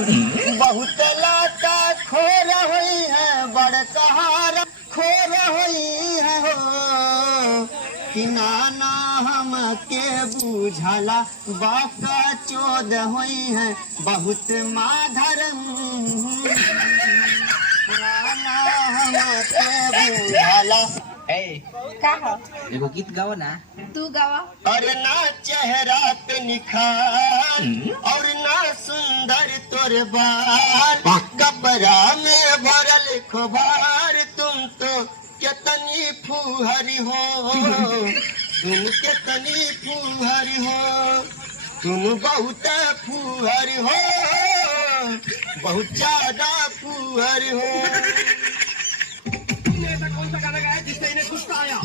बहुत लाता खोर हुई है बड़ कहार खोर हुई है हो कि नाना हम के बुझला बाका चोद हुई है बहुत माधर नाना हम के बुझला का हो? एगो गीत गाओ ना। तू गावा। अरे ना चेहरा पे निखार और ना सुंदर तोर बाल कपड़ा में भरल खुबार तुम तो कितनी फूहरी हो तुम कितनी फूहरी हो तुम बहुत फूहरी हो बहुत ज्यादा फूहरी हो। कौन सा गाना गाया जिससे इन्हें गुस्सा आया?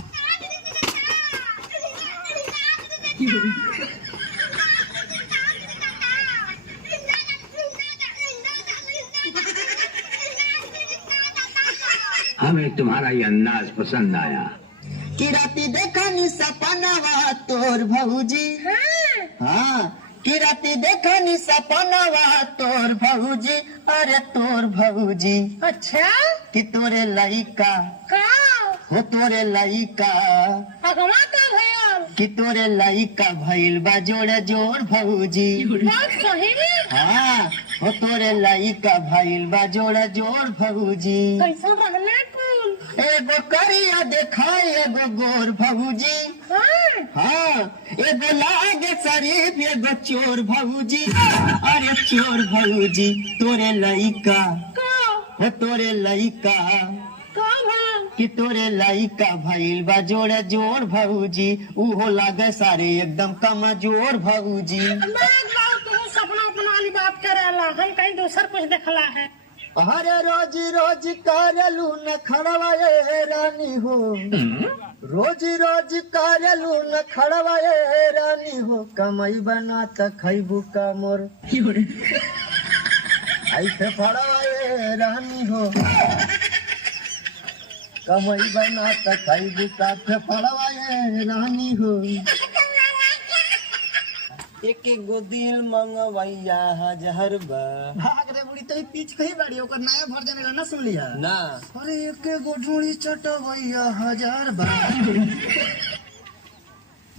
हमें तुम्हारा ये अंदाज पसंद आया। कि राती देखा नी सपनावा तोर भौजी। हाँ कि राती देखा नी सपनावा तोर भौजी अरे तोर भौजी। अच्छा कि तोरे लइका का हो तोरे लइका अगवा का भैया कि तोरे लइका भइल बा जोड़े जोड़ भौजी। बात सही में हाँ हो तोरे लइका भइल बा जोड़े जोड़ भौजी। कैसा रहले तू? एगो करिया देखा एगो गोर भौजी। हाँ एगो लागे शरीफ एगो चोर भौजी अरे चोर भौजी तोरे लइका हो तोरे लइका कि तोरे लइका भइल बा जोड़े जोड़ भौजी उहो लागे सारे एकदम कमजोर भौजी। सपना अपना वाली बात करेला हम कहीं दूसर कुछ देखला है। अरे रोज रोज करेलू न खड़वाए रानी हो रोज रोज करेलू न खड़वाए रानी हो कमाई बना त खैबू का मोर ऐसे फड़वाए रानी हो कमाई बना त खैबू का फड़वाए रानी हो। एक गो दिल मंगवैया हजार बा भाग रे बुढ़ी तो पीछे ही बाड़ी ओकर नया वर्जन एला ना सुन लिया ना। अरे एक गो ढूंढी चटवैया हजार बा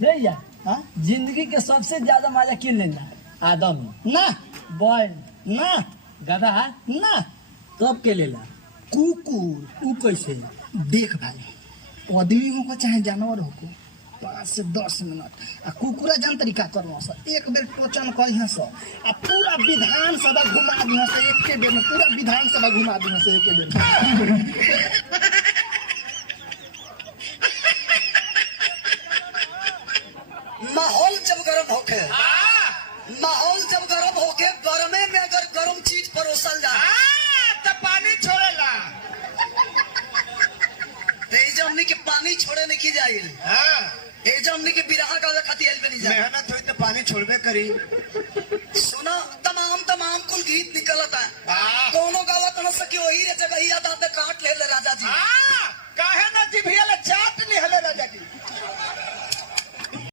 भैया हाँ जिंदगी के सबसे ज्यादा मजा किन लेना आदम ना बैल ना गधा ना कब के लेला कुकुर ऊ कैसे देख भाई आदमी हो को चाहे जानवर हो को 5 से 10 मिनट आ कुकुरा जान तरीका करो सर एक बेर टोचन कहिया सर आ पूरा विधान सभा घुमा दिया से एक बेर में पूरा विधान सभा घुमा दिया से एक बेर में। माहौल जब गर्म होके माहौल जब गर्म होके गर्मे में अगर गर्म चीज परोसल जाए तो पानी छोड़ेला हमने के पानी छोड़े नहीं की जाए हमने के बिरहा का खातिर नहीं जाए मेहनत हुई तो पानी छोड़बे करी। सुना तमाम कुल गीत निकलता है दोनों गावत न सकी वही रे जगह ही आता काट ले